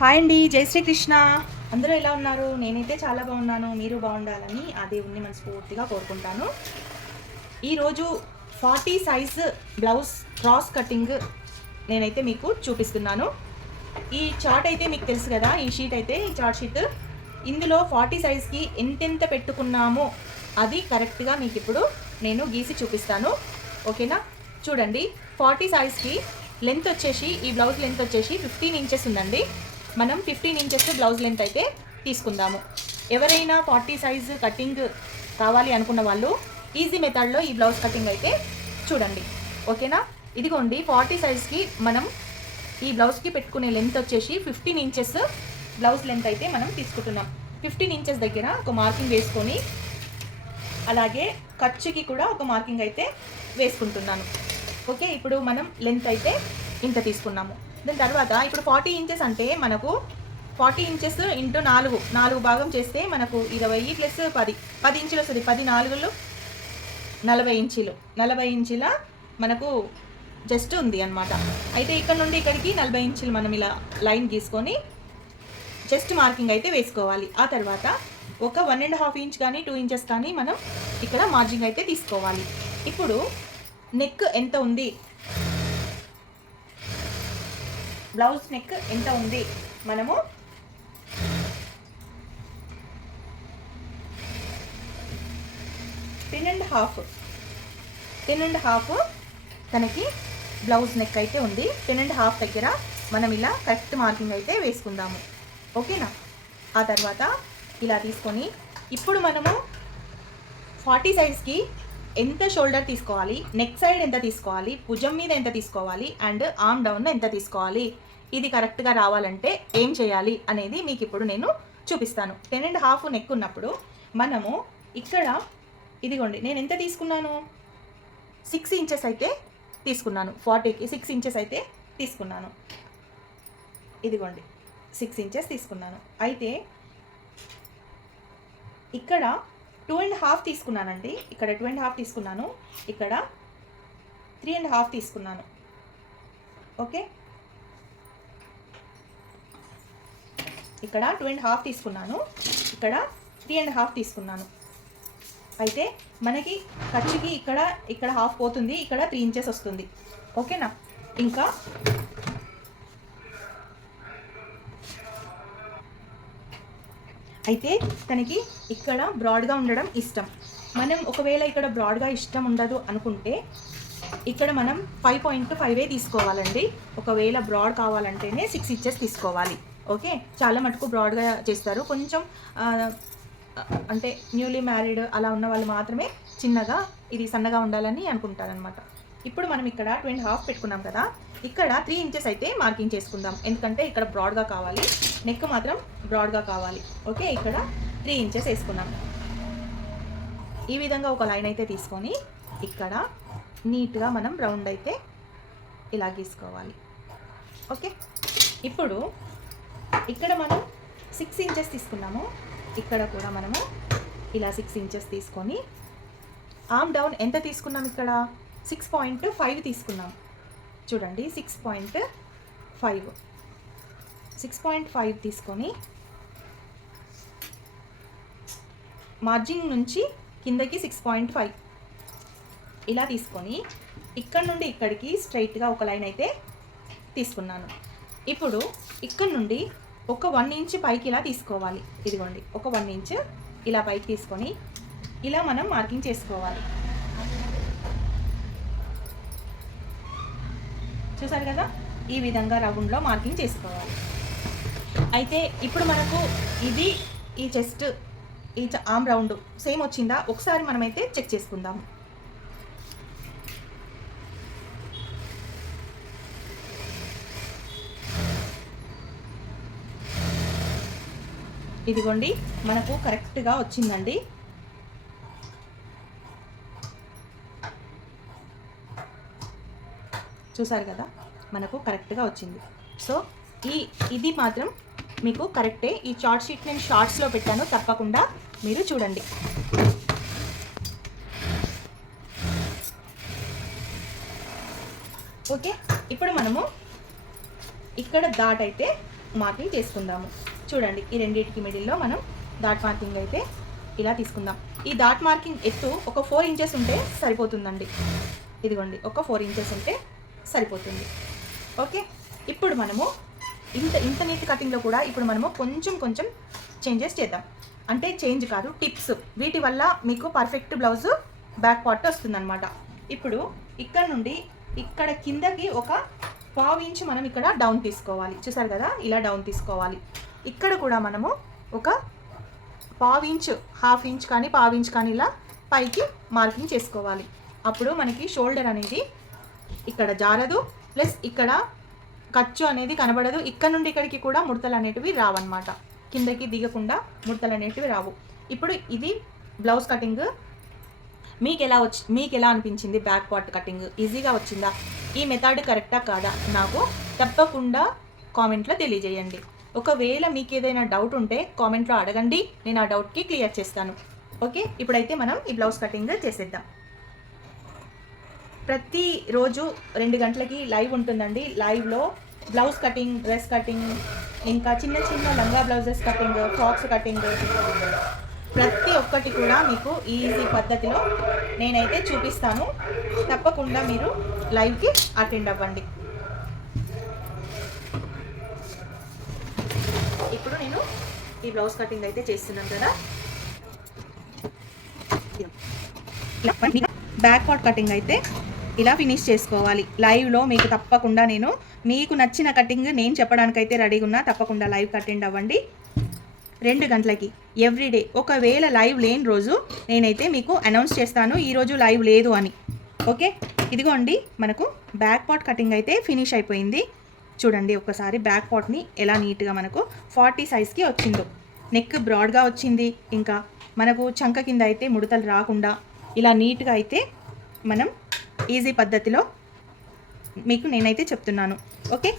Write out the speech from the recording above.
Hi అండి, జై శ్రీకృష్ణ. అందరూ ఎలా ఉన్నారు? నేనైతే చాలా బాగున్నాను. మీరు బాగుండాలని ఆ దేవుణ్ణి మనస్ఫూర్తిగా కోరుకుంటాను. ఈరోజు 40 సైజ్ బ్లౌజ్ క్రాస్ కటింగ్ నేనైతే మీకు చూపిస్తున్నాను. ఈ చార్ట్ అయితే మీకు తెలుసు కదా, ఈ షీట్ అయితే ఈ చార్ట్ షీట్. ఇందులో 40 సైజ్కి ఎంతెంత పెట్టుకున్నామో అది కరెక్ట్గా మీకు ఇప్పుడు నేను గీసి చూపిస్తాను. ఓకేనా? చూడండి, 40 సైజ్కి లెంత్ వచ్చేసి, ఈ బ్లౌజ్ లెంత్ వచ్చేసి 15 ఇంచెస్ ఉందండి. మనం 15 ఇంచెస్ బ్లౌజ్ లెంత్ అయితే తీసుకుందాము. ఎవరైనా 40 సైజు కటింగ్ కావాలి అనుకున్న వాళ్ళు ఈజీ మెథడ్లో ఈ బ్లౌజ్ కటింగ్ అయితే చూడండి. ఓకేనా? ఇదిగోండి, 40 సైజ్కి మనం ఈ బ్లౌజ్కి పెట్టుకునే లెంత్ వచ్చేసి 15 ఇంచెస్ బ్లౌజ్ లెంత్ అయితే మనం తీసుకుంటున్నాం. 15 ఇంచెస్ దగ్గర ఒక మార్కింగ్ వేసుకొని, అలాగే ఖర్చుకి కూడా ఒక మార్కింగ్ అయితే వేసుకుంటున్నాను. ఓకే, ఇప్పుడు మనం లెంత్ అయితే ఇంత తీసుకున్నాము. దాని తర్వాత ఇప్పుడు 40 ఇంచెస్ అంటే మనకు 40 ఇంచెస్ ఇంటూ 4 భాగం చేస్తే మనకు 20 ప్లస్ 10 ఇంచులు వస్తుంది. 10 4లు 40 ఇంచులు. 40 ఇంచుల మనకు జస్ట్ ఉంది అనమాట. అయితే ఇక్కడ నుండి ఇక్కడికి 40 ఇంచులు మనం ఇలా లైన్ గీసుకొని జస్ట్ మార్కింగ్ అయితే వేసుకోవాలి. ఆ తర్వాత ఒక 1.5 ఇంచ్ కానీ 2 ఇంచెస్ కానీ మనం ఇక్కడ మార్జింగ్ అయితే తీసుకోవాలి. ఇప్పుడు నెక్ ఎంత ఉంది, బ్లౌజ్ నెక్ ఎంత ఉంది, మనము 10.5 తనకి బ్లౌజ్ నెక్ అయితే ఉంది. 10.5 దగ్గర మనం ఇలా కరెక్ట్ మార్కింగ్ అయితే వేసుకుందాము. ఓకేనా? ఆ తర్వాత ఇలా తీసుకొని ఇప్పుడు మనము 40 సైజ్కి ఎంత షోల్డర్ తీసుకోవాలి, నెక్ సైడ్ ఎంత తీసుకోవాలి, భుజం మీద ఎంత తీసుకోవాలి, అండ్ ఆర్మ్ డౌన్ ఎంత తీసుకోవాలి, ఇది కరెక్ట్గా రావాలంటే ఏం చేయాలి అనేది మీకు ఇప్పుడు నేను చూపిస్తాను. 10.5 నెక్ ఉన్నప్పుడు మనము ఇక్కడ ఇదిగోండి, నేను ఎంత తీసుకున్నాను, 6 ఇంచెస్ అయితే తీసుకున్నాను. 40కి 6 ఇంచెస్ అయితే తీసుకున్నాను. ఇదిగోండి, 6 ఇంచెస్ తీసుకున్నాను. అయితే ఇక్కడ 2.5 తీసుకున్నానండి. ఇక్కడ 2.5 తీసుకున్నాను, ఇక్కడ 3.5 తీసుకున్నాను. ఓకే, ఇక్కడ 2.5 తీసుకున్నాను, ఇక్కడ 3.5 తీసుకున్నాను. అయితే మనకి ఖర్చుకి ఇక్కడ హాఫ్ పోతుంది, ఇక్కడ 3 ఇంచెస్ వస్తుంది. ఓకేనా? ఇంకా అయితే తనకి ఇక్కడ బ్రాడ్గా ఉండడం ఇష్టం. మనం ఒకవేళ ఇక్కడ బ్రాడ్గా ఇష్టం ఉండదు అనుకుంటే ఇక్కడ మనం 5.5 తీసుకోవాలండి. ఒకవేళ బ్రాడ్ కావాలంటేనే 6 ఇంచెస్ తీసుకోవాలి. ఓకే, చాలా మటుకు బ్రాడ్గా చేస్తారు. కొంచెం అంటే న్యూలీ మ్యారీడ్ అలా ఉన్న వాళ్ళు మాత్రమే చిన్నగా, ఇది సన్నగా ఉండాలని అనుకుంటారనమాట. ఇప్పుడు మనం ఇక్కడ 2.5 పెట్టుకున్నాం కదా, ఇక్కడ 3 ఇంచెస్ అయితే మార్కింగ్ చేసుకుందాం. ఎందుకంటే ఇక్కడ బ్రాడ్గా కావాలి, నెక్ మాత్రం బ్రాడ్గా కావాలి. ఓకే, ఇక్కడ 3 ఇంచెస్ వేసుకున్నాం. ఈ విధంగా ఒక లైన్ అయితే తీసుకొని ఇక్కడ నీట్గా మనం రౌండ్ అయితే ఇలా గీసుకోవాలి. ఓకే, ఇప్పుడు ఇక్కడ మనం 6 ఇంచెస్ తీసుకున్నాము, ఇక్కడ కూడా మనము ఇలా 6 ఇంచెస్ తీసుకొని ఆర్మ్ డౌన్ ఎంత తీసుకున్నాం, ఇక్కడ 6.5 తీసుకున్నాం. చూడండి, 6.5 తీసుకొని మార్జిన్ నుంచి కిందకి 6.5 ఇలా తీసుకొని ఇక్కడ నుండి ఇక్కడికి స్ట్రైట్గా ఒక లైన్ అయితే తీసుకున్నాను. ఇప్పుడు ఇక్కడ నుండి ఒక 1 ఇంచ్ పైకి ఇలా తీసుకోవాలి. ఇదిగోండి, ఒక 1 ఇంచ్ ఇలా పైకి తీసుకొని ఇలా మనం మార్కింగ్ చేసుకోవాలి. చూసారు కదా, ఈ విధంగా రౌండ్లో మార్కింగ్ చేసుకోవాలి. అయితే ఇప్పుడు మనకు ఇది ఈ చెస్ట్, ఈ ఆర్మ్ రౌండ్ సేమ్ వచ్చిందా ఒకసారి మనమైతే చెక్ చేసుకుందాము. ఇదిగోండి, మనకు కరెక్ట్గా వచ్చిందండి. చూసారు కదా, మనకు కరెక్ట్గా వచ్చింది. సో ఇది మాత్రం మీకు కరెక్టే. ఈ చార్ట్ షీట్ నేను షార్ట్స్లో పెట్టాను, తప్పకుండా మీరు చూడండి. ఓకే, ఇప్పుడు మనము ఇక్కడ డాట్ అయితే మార్కింగ్ చేసుకుందాము. చూడండి, ఈ రెండింటికి మిడిల్లో మనం డాట్ మార్కింగ్ అయితే ఇలా తీసుకుందాం. ఈ డాట్ మార్కింగ్ ఎత్తు ఒక 4 ఇంచెస్ ఉంటే సరిపోతుందండి. ఇదిగోండి, ఒక 4 ఇంచెస్ ఉంటే సరిపోతుంది. ఓకే, ఇప్పుడు మనము ఇంత నీట్ కటింగ్లో కూడా ఇప్పుడు మనము కొంచెం చేంజెస్ చేద్దాం. అంటే చేంజ్ కాదు, టిప్స్. వీటి వల్ల మీకు పర్ఫెక్ట్ బ్లౌజ్ బ్యాక్ పార్ట్ వస్తుందన్నమాట. ఇప్పుడు ఇక్కడ నుండి ఇక్కడ కిందకి ఒక 1/2 ఇంచ్ మనం ఇక్కడ డౌన్ తీసుకోవాలి. చూసారు కదా, ఇలా డౌన్ తీసుకోవాలి. ఇక్కడ కూడా మనము ఒక 1/2 ఇంచ్, 1/2 ఇంచ్ కానీ 1/2 ఇంచ్ కానీ ఇలా పైకి మార్కింగ్ చేసుకోవాలి. అప్పుడు మనకి షోల్డర్ అనేది ఇక్కడ జారదు, ప్లస్ ఇక్కడ ఖర్చు అనేది కనబడదు. ఇక్కడ నుండి ఇక్కడికి కూడా ముడతలు అనేటివి రావన్నమాట. కిందకి దిగకుండా ముడతలు అనేటివి రావు. ఇప్పుడు ఇది బ్లౌజ్ కటింగ్ మీకు ఎలా అనిపించింది? బ్యాక్ పార్ట్ కటింగ్ ఈజీగా వచ్చిందా? ఈ మెథడ్ కరెక్టా కాదా నాకు తప్పకుండా కామెంట్లో తెలియజేయండి. ఒకవేళ మీకు ఏదైనా డౌట్ ఉంటే కామెంట్లో అడగండి, నేను ఆ డౌట్కి క్లియర్ చేస్తాను. ఓకే, ఇప్పుడైతే మనం ఈ బ్లౌజ్ కటింగ్ చేసేద్దాం. ప్రతిరోజు 2 గంటలకి లైవ్ ఉంటుందండి. లైవ్లో బ్లౌజ్ కటింగ్, డ్రెస్ కటింగ్, ఇంకా చిన్న లంగా బ్లౌజెస్ కటింగ్, ఫ్రాక్స్ కటింగ్, ప్రతి ఒక్కటి కూడా మీకు ఈజీ పద్ధతిలో నేనైతే చూపిస్తాను. తప్పకుండా మీరు లైవ్కి అటెండ్ అవ్వండి. ఇప్పుడు నేను ఈ బ్లౌజ్ కటింగ్ అయితే చేస్తున్నాను కదా. బ్యాక్ పార్ట్ కటింగ్ అయితే ఇలా ఫినిష్ చేసుకోవాలి. లైవ్లో మీకు తప్పకుండా మీకు నచ్చిన కటింగ్ నేను చెప్పడానికైతే రెడీగా ఉన్నా. తప్పకుండా లైవ్ అటెండ్ అవ్వండి 2 గంటలకి ఎవ్రీడే. ఒకవేళ లైవ్ లేని రోజు నేనైతే మీకు అనౌన్స్ చేస్తాను ఈరోజు లైవ్ లేదు అని. ఓకే, ఇదిగోండి, మనకు బ్యాక్ పార్ట్ కటింగ్ అయితే ఫినిష్ అయిపోయింది. చూడండి ఒకసారి బ్యాక్ పార్ట్ని ఎలా నీట్గా మనకు 40 సైజ్కి వచ్చిందో. నెక్ బ్రాడ్గా వచ్చింది. ఇంకా మనకు చంక కింద అయితే ముడతలు రాకుండా ఇలా నీట్గా అయితే మనం ఈజీ పద్ధతిలో మీకు నేనైతే చెప్తున్నాను. ఓకే.